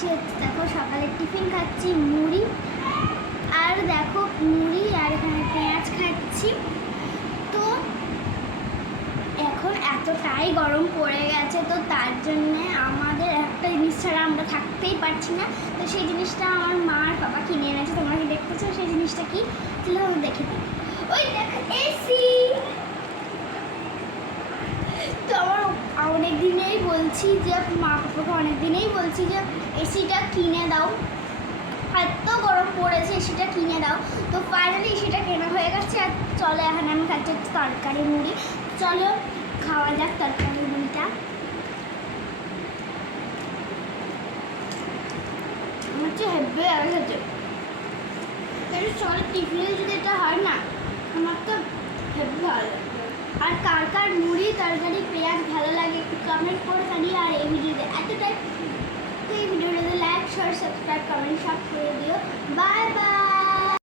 খাচ্ছি হচ্ছে, দেখো সকালে টিফিন খাচ্ছি মুড়ি, আর দেখো মুড়ি আর এখানে পেঁয়াজ খাচ্ছি। তো এখন এতটাই গরম পড়ে গেছে, তো তার জন্যে আমাদের একটা জিনিস ছাড়া আমরা থাকতেই পারছি না। তো সেই জিনিসটা আমার মা আর বাবা কিনে এনেছে, তোমরা কি দেখতেছো সেই জিনিসটা কি? তাহলে আমি দেখে দিই। ওই দেখ এসি। তো আমার অনেক দিনেই বলছি যে মা বাবাকে অনেক দিনেই বলছি যে এসিটা কিনে দাও, এত গরম পড়েছে এসিটা কিনে দাও। তো ফাইনালি এসিটা কেনা হয়ে গেছে। আর চলো এখন আমি খাচ্ছি তরকারি মুড়ি, চলো খাওয়া যাক তরকারি মুড়িটা। আমার হচ্ছে হেব্বে আগে হচ্ছে সকালে টিফিনে যদি এটা হয় না, আমার তো হেব্বে ভালো লাগে। আর কার কার মুড়ি তরকারি পেঁয়াজ ভালো লাগে একটু কমেন্ট করে জানিয়ে। আর এই ভিডিওতে এতটাই, তো এই ভিডিওটাতে লাইক শেয়ার সাবস্ক্রাইব কমেন্ট সব করে দিও।